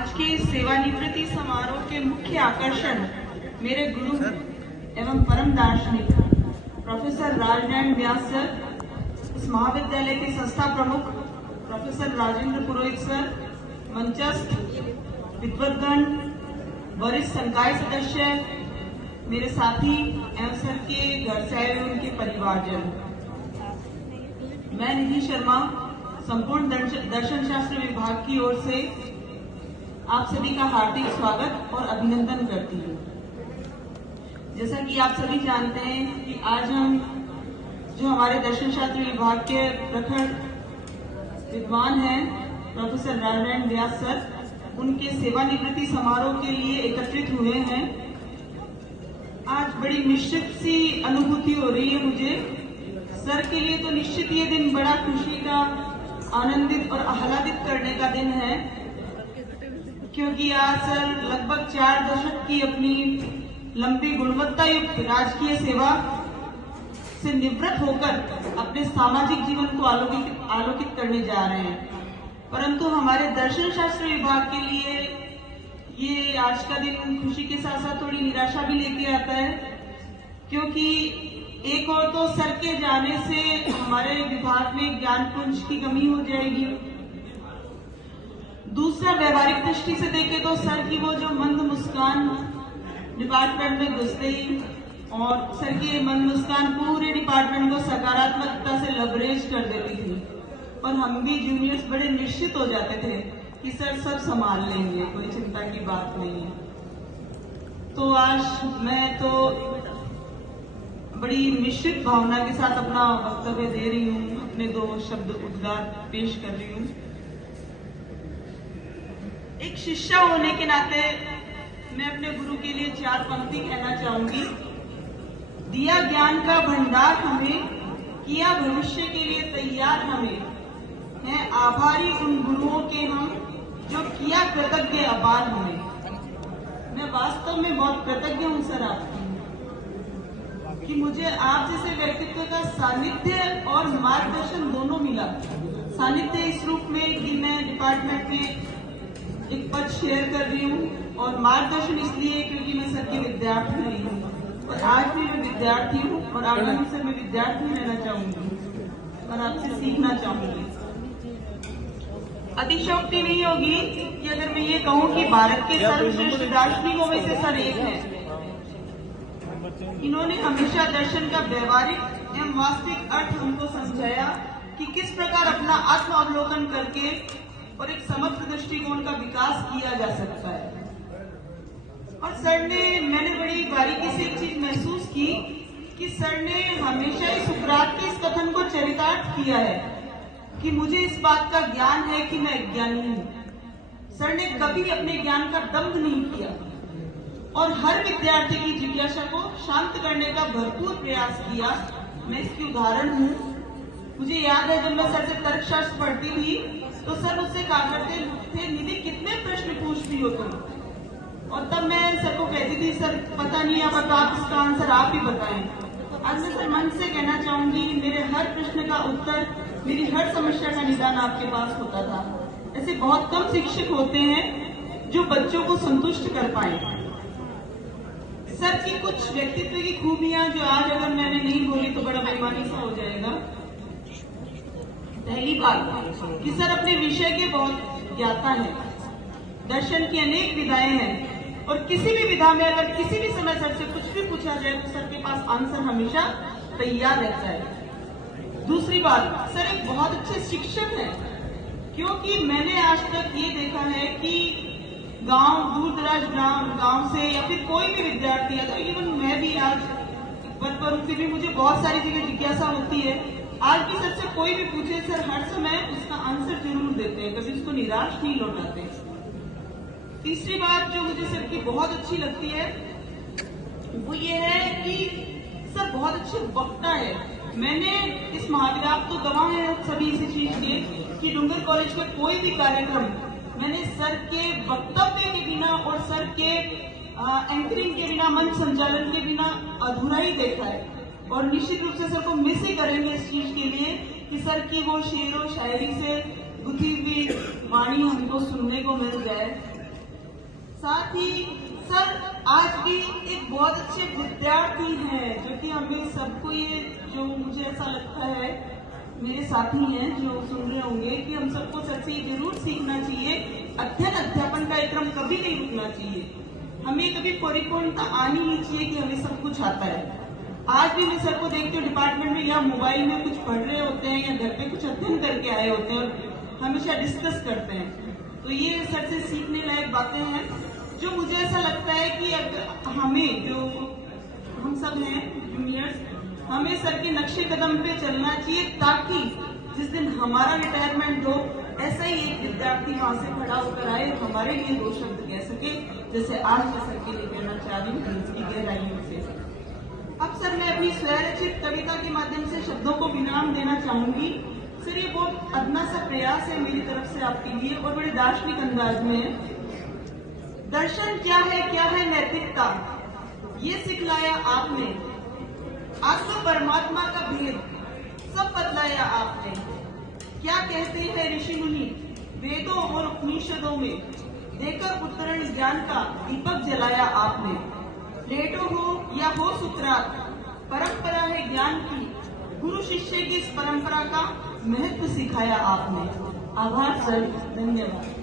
आज के सेवानिवृत्ति समारोह के मुख्य आकर्षण मेरे गुरु एवं परम दार्शनिक प्रोफेसर राजनारायण व्यास सर, इस महाविद्यालय के संस्था प्रमुख प्रोफेसर राजेंद्र पुरोहित सर, मंचस्थ विद्वद्गण, वरिष्ठ संकाय सदस्य, मेरे साथी एवं सर के घर से आए हुए उनके परिवारजन। मैं निधि शर्मा संपूर्ण दर्शन शास्त्र विभाग की ओर से आप सभी का हार्दिक स्वागत और अभिनंदन करती हूँ। जैसा कि आप सभी जानते हैं कि आज हम जो हमारे दर्शन शास्त्र विभाग के प्रखर विद्वान हैं प्रोफेसर राजनारायण व्यास सर, उनके सेवानिवृत्ति समारोह के लिए एकत्रित हुए हैं। आज बड़ी मिश्रित सी अनुभूति हो रही है मुझे। सर के लिए तो निश्चित ये दिन बड़ा खुशी का, आनंदित और आह्लादित करने का दिन है, क्योंकि आज सर लगभग 4 दशक की अपनी लंबी गुणवत्ता युक्त राजकीय सेवा से निवृत्त होकर अपने सामाजिक जीवन को आलोकित करने जा रहे हैं। परंतु हमारे दर्शन शास्त्र विभाग के लिए ये आज का दिन खुशी के साथ साथ थोड़ी निराशा भी लेके आता है, क्योंकि एक और तो सर के जाने से हमारे विभाग में ज्ञान पुंज की कमी हो जाएगी। दूसरा, व्यवहारिक दृष्टि से देखें तो सर की वो जो मंद मुस्कान डिपार्टमेंट में घुसते ही, और सर की मंद मुस्कान पूरे डिपार्टमेंट को सकारात्मकता से लबरेज कर देती थी, और हम भी जूनियर्स बड़े निश्चित हो जाते थे कि सर सब संभाल लेंगे, कोई चिंता की बात नहीं है। तो आज मैं तो बड़ी मिश्रित भावना के साथ अपना वक्तव्य दे रही हूँ, अपने 2 शब्द उद्गार पेश कर रही हूँ। एक शिष्या होने के नाते मैं अपने गुरु के लिए 4 पंक्ति कहना चाहूंगी। दिया ज्ञान का भंडार हमें, किया भविष्य के लिए तैयार हमें, हैं आभारी उन गुरुओं के हम, जो किया कृतज्ञ अपार हमें। मैं वास्तव में बहुत कृतज्ञ हूँ सर आपकी, कि मुझे आप जैसे व्यक्तित्व का सानिध्य और मार्गदर्शन दोनों मिला। सानिध्य इस रूप में कि मैं डिपार्टमेंट में एक पद शेयर कर रही हूँ, और मार्गदर्शन इसलिए क्योंकि मैं सर की विद्यार्थी रही हूँ, और आज भी मैं विद्यार्थी हूँ, और आगामी से मैं विद्यार्थी रहना चाहूंगी और आपसे सीखना चाहूंगी। अतिशयोक्ति नहीं होगी कि अगर मैं ये कहूँ कि भारत के सर्वश्रेष्ठ दार्शनिकों में से सर एक है। इन्होंने हमेशा दर्शन का व्यवहारिक एवं वास्तविक अर्थ हमको समझाया कि किस प्रकार अपना आत्म अवलोकन करके और एक समग्र दृष्टिकोण का विकास किया जा सकता है। और सर ने, मैंने बड़ी बारीकी से एक चीज महसूस की कि सर ने हमेशा इस सुकरात के इस कथन को चरितार्थ किया है कि मुझे इस बात का ज्ञान है कि मैं ज्ञानी हूँ। सर ने कभी अपने ज्ञान का दंभ नहीं किया, और हर विद्यार्थी की जिज्ञासा को शांत करने का भरपूर प्रयास किया। मैं इसकी उदाहरण हूँ। मुझे याद है जब मैं सर से तर्कशास्त्र पढ़ती थी तो सर मुझसे कहा करते थे, निधि कितने प्रश्न पूछती हो तुम, और तब मैं सर को कहती थी सर पता नहीं है, तो आप इसका आंसर आप ही बताएं। आज मैं सर मन से कहना चाहूंगी, मेरे हर प्रश्न का उत्तर, मेरी हर समस्या का निदान आपके पास होता था। ऐसे बहुत कम शिक्षक होते हैं जो बच्चों को संतुष्ट कर पाए। सर की कुछ व्यक्तित्व की खूबियां जो आज अगर मैंने नहीं बोली तो बड़ा बेईमानी सा हो जाएगा। पहली बात कि सर अपने विषय के बहुत ज्ञाता है। दर्शन की अनेक विधाएं हैं, और किसी भी विधा में अगर किसी भी समय सर से कुछ भी पूछा जाए तो सर के पास आंसर हमेशा तैयार रहता है। दूसरी बात, सर एक बहुत अच्छे शिक्षक हैं, क्योंकि मैंने आज तक ये देखा है कि गांव, दूर दराज गांव से या फिर कोई भी विद्यार्थी है, तो इवन मैं भी आज पद पर फिर भी मुझे बहुत सारी जगह जिज्ञासा होती है। आज भी सर से कोई भी पूछे, सर हर समय उसका आंसर जरूर देते हैं, कभी उसको निराश नहीं लौटाते। तीसरी बात जो मुझे सर की बहुत अच्छी लगती है वो ये है कि सर बहुत अच्छे वक्ता है। मैंने इस महाविद्यालय, आप तो गवाह हैं सभी इसी चीज के, कि डूंगर कॉलेज का कोई भी कार्यक्रम मैंने सर के वक्तव्य के बिना और सर के एंकरिंग के बिना, मंच संचालन के बिना अधूरा ही देखा है। और निश्चित रूप से सर को मिस ही करेंगे इस चीज के लिए कि सर की वो शेर और शायरी से गुथी हुई वाणी हमको सुनने को मिल जाए। साथ ही सर आज भी एक बहुत अच्छे विद्यार्थी हैं जो कि हमें सबको ये जो मुझे ऐसा लगता है मेरे साथी हैं जो सुन रहे होंगे कि हम सबको सर से जरूर सीखना चाहिए। अध्ययन अध्यापन का क्रम कभी नहीं रुकना चाहिए। हमें कभी परिपूर्णता आनी नहीं चाहिए कि हमें सब कुछ आता है। आज भी मैं सर को देखती हूँ डिपार्टमेंट में या मोबाइल में कुछ पढ़ रहे होते हैं या घर पे कुछ अध्ययन करके आए होते हैं और हमेशा डिस्कस करते हैं। तो ये सर से सीखने लायक बातें हैं जो मुझे ऐसा लगता है कि अब हमें जो हम सब हैं जूनियर्स, हमें सर के नक्शे कदम पे चलना चाहिए ताकि जिस दिन हमारा रिटायरमेंट हो ऐसा ही एक विद्यार्थी वहां से खड़ा होकर आए और हमारे लिए दो शब्द कह सके जैसे आज मैं सर के लिए कहना चाह रही हूँ की गहराइयों से। अब सर मैं अपनी स्वरचित कविता के माध्यम से शब्दों को विराम देना चाहूंगी। सर ये बहुत अदना सा प्रयास है मेरी तरफ से आपके लिए और बड़े दार्शनिक अंदाज में है। दर्शन क्या है नैतिकता, ये सिखलाया आपने। आत्म परमात्मा का भेद सब बतलाया आपने। क्या कहते हैं ऋषि मुनि वेदों और उपनिषदों में, देकर उत्तरण ज्ञान का दीपक जलाया आपने। प्लेटो हो या हो सुकरात, परंपरा है ज्ञान की। गुरु शिष्य की इस परंपरा का महत्व सिखाया आपने। आभार सर, धन्यवाद।